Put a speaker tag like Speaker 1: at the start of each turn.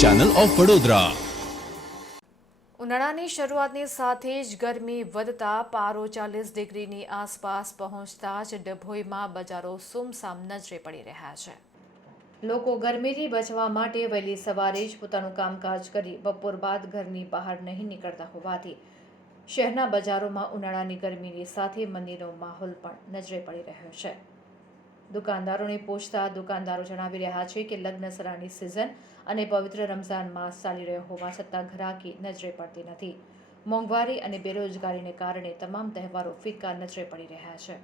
Speaker 1: Channel of Vadodara
Speaker 2: ઉનાળાની શરૂઆતની સાથે જ ગરમી વધતા પારો ચાલીસ ડિગ્રીની આસપાસ પહોંચતા જ ડભોઈમાં બજારો સુમસામ નજરે પડી રહ્યા છે. લોકો ગરમીથી બચવા માટે વહેલી સવારે જ પોતાનું કામકાજ કરી બપોર બાદ ઘરની બહાર નહીં નીકળતા હોવાથી શહેરના બજારોમાં ઉનાળાની ગરમીની સાથે મંદિરનો માહોલ પણ નજરે પડી રહ્યો છે. દુકાનદારોને પૂછતા દુકાનદારો જણાવી રહ્યા છે કે લગ્ન સરાની સિઝન અને પવિત્ર રમઝાન માસ ચાલી રહ્યો હોવા છતાં ઘરાકી નજરે પડતી નથી. મોંઘવારી અને બેરોજગારીને કારણે તમામ તહેવારો ફિક્કા નજરે પડી રહ્યા છે.